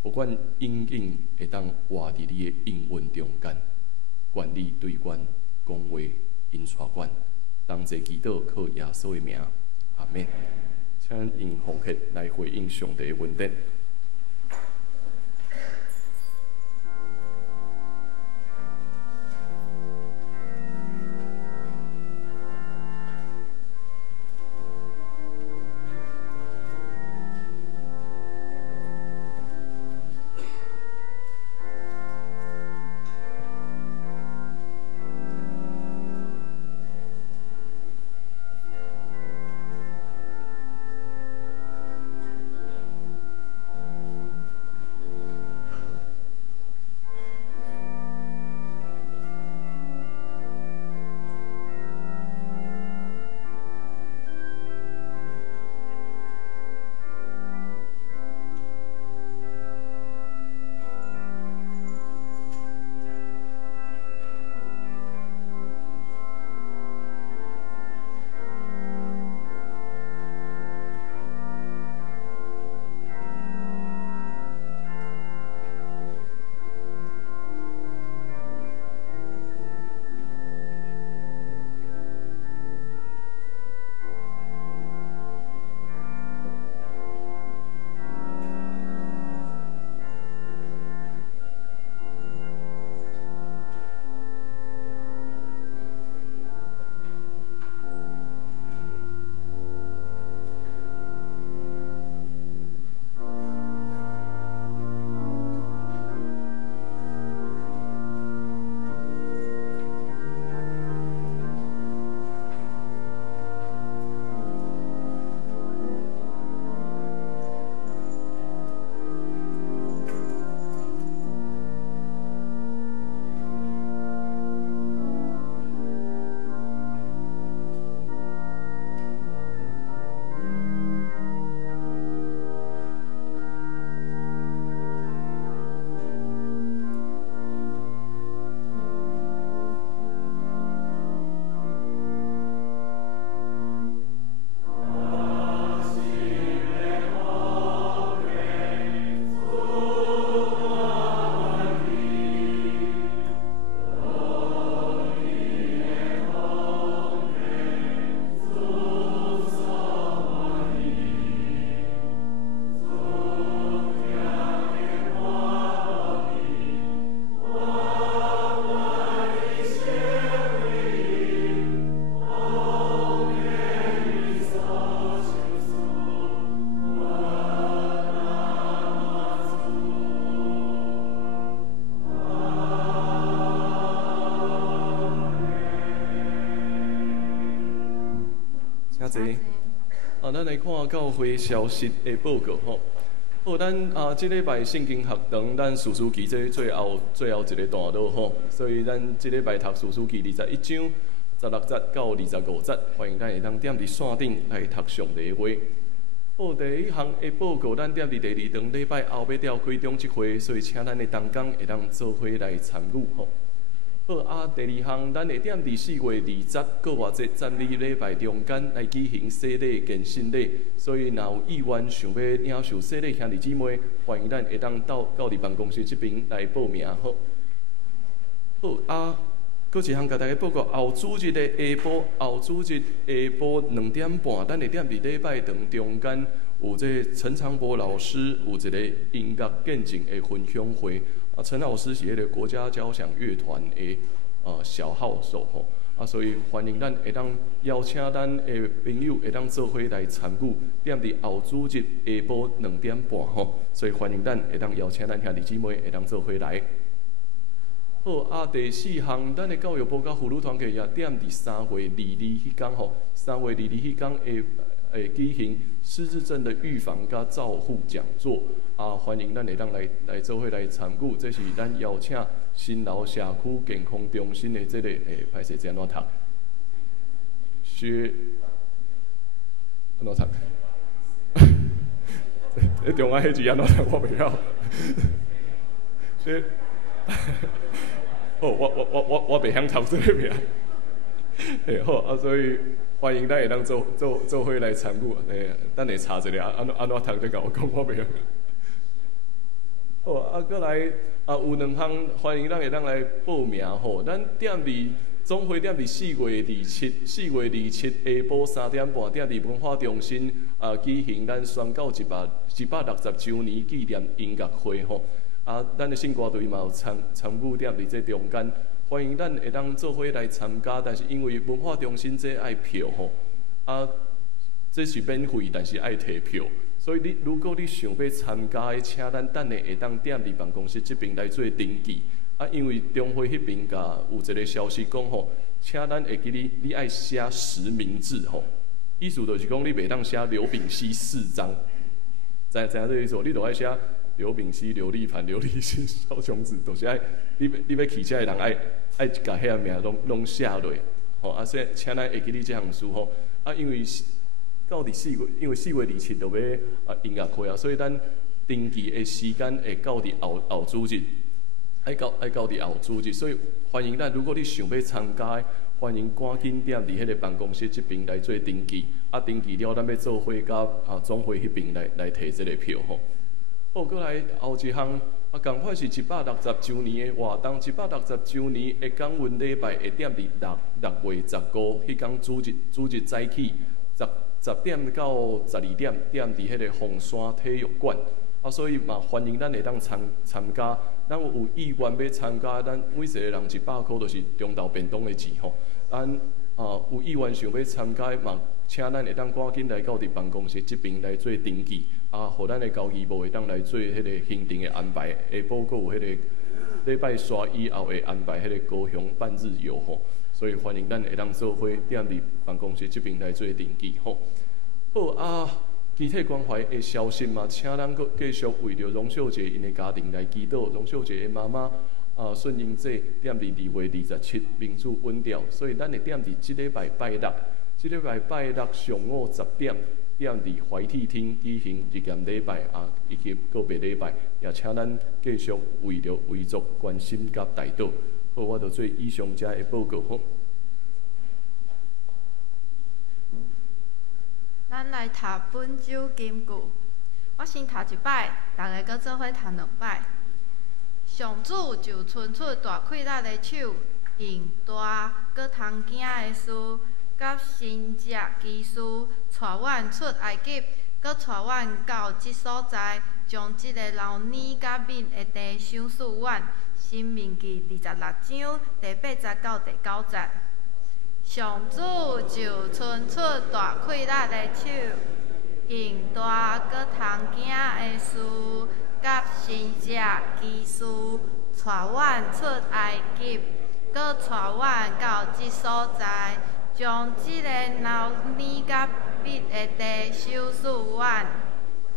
互阮永远会当活伫你的应允中间。愿你对阮讲话，引带阮，同齐祈祷靠耶稣的名，阿门。请用奉献来回应上帝的恩典。济。咱来看教会消息的报告吼。好，咱即礼拜圣经学堂，咱士师记这最后一个段落吼，所以咱即礼拜读士师记21章16节到25节，欢迎咱会当踮伫线顶来读上帝的话。好，第一项的报告，咱踮伫第2堂礼拜后要调开中即会，所以请咱的同工会当做伙来参与吼。好第2项，咱会踮伫4月20个偌节赞美礼拜中间来举行洗礼健身礼，所以若有意愿想要领受洗礼兄弟姊妹，欢迎咱会当到教理办公室这边来报名好。好搁一项，甲大家报告，后主日的下晡2点半，咱会踮伫礼拜堂中间有陈长博老师有一个音乐见证的分享会。陈老师是迄个国家交响乐团的小号手吼，所以欢迎咱会当邀请咱的朋友会当做伙来参与，踮伫后主日下晡2点半吼，所以欢迎咱会当邀请咱兄弟姊妹会当做伙来。好第4项，咱的教育部甲妇女团契也踮伫3月22迄天吼，3月22迄天会举行失智症的预防甲照护讲座，欢迎咱会当来做伙来参与。这是咱邀请新楼社区健康中心的这个歹势安怎读？安怎读？中间迄字安怎读？我袂晓。好，我袂晓读这个名。好所以。欢迎咱会当做伙来参与，等下查一下，安怎读再甲我讲，我袂晓。好，搁来有2项，欢迎咱会当来报名吼。咱踮伫总会踮伫4月27下晡3点半，踮伫文化中心举行咱宣告160周年纪念音乐会吼。咱的圣歌队嘛有参与踮伫这中间。欢迎咱会当做伙来参加，但是因为文化中心这爱票吼，这是免费，但是爱摕票，所以如果你想要参加的，请咱等下会当踮伫办公室这边来做登记。因为中会迄边甲有一个消息讲吼，请咱会记你爱写实名制吼，意思就是讲你袂当写刘炳熙4张，知影这意思？你就爱写刘炳熙、刘立凡、刘立新、小琼子，就是爱你要骑车的人爱甲遐名拢写落，吼所以请咱会记你这项事吼。因为到4月，因为4月27就要音乐会所以咱登记的时间会到伫后主日，爱到伫后主日，所以欢迎咱，如果你想要参加，欢迎赶紧踮伫迄个办公室这边来做登记，登记了，咱要做伙甲总会迄边来摕这个票吼。好，过来后一项，同款是160周年的活动，160周年的感恩礼拜会踮伫6月15迄天主日早起10点到12点，踮伫迄个凤山体育馆。所以嘛，欢迎咱会当参加。咱有意愿要参加，咱每一个人100块，就是中昼便当的钱吼。咱有意愿想要参加嘛，请咱会当赶紧来到伫办公室这边来做登记。互咱的交易部会当来做迄个行程的安排，下晡阁有迄个礼拜3以后会安排迄个高雄半日游吼，所以欢迎咱会当做伙踮伫办公室这边来做登记吼。好具体关怀的消息嘛，请咱阁继续为着荣秀姐因的家庭来祈祷。荣秀姐的妈妈顺英姐踮伫2月27民主稳调，所以咱会踮伫即礼拜拜六上午10点。踮伫怀体厅举行日验礼拜以及个别礼拜，也请咱继续为着维族关心甲代祷。好，我就做以上遮的报告吼。咱来读本周金句，我先读一摆，大家搁做伙读2摆。上主就伸出大气力的手，用大搁通行的事。甲神迹奇事，带阮出埃及，搁带阮到即所在，将即个老年甲敏的地赏赐阮。申命记26章第8节到第9节。上主就伸出大气力的手，用大搁通行的事，甲神迹奇事，带阮出埃及，搁带阮到即所在。将即个老年甲笔的地修书完。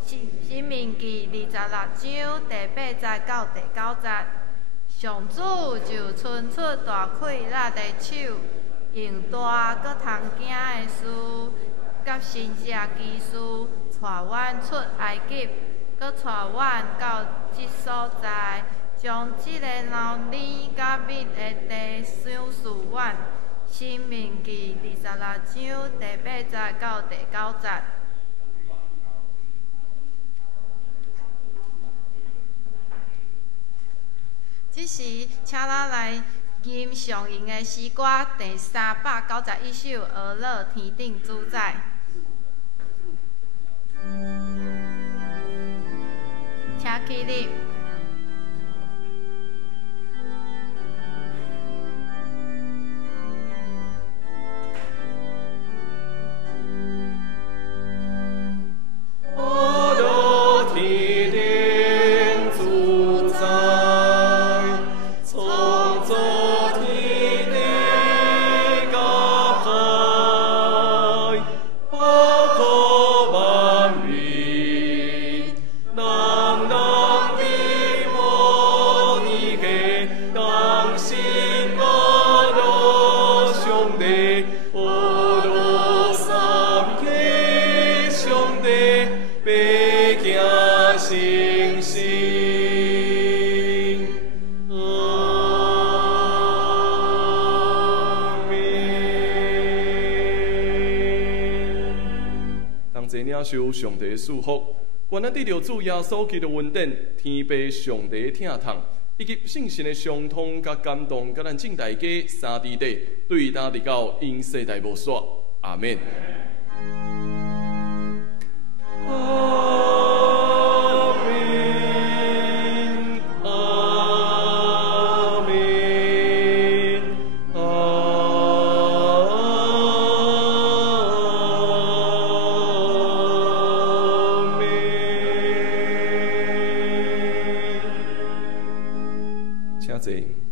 新民记26章第8节到第9节，上主就伸出大快力的手，用大搁通行的事，甲神者奇事，带阮出埃及，搁带阮到即所在，将即个老年甲密的地修书完。新民记26章第8节到第9节。这时，请咱来吟上映的诗歌第391首《俄勒天顶主宰》，请起立。受上帝祝福，愿咱得到主耶稣基督恩典、天父上帝疼痛，以及圣神的相通甲感动，甲咱正大家三地地对答直到永世代无煞。阿免。请坐。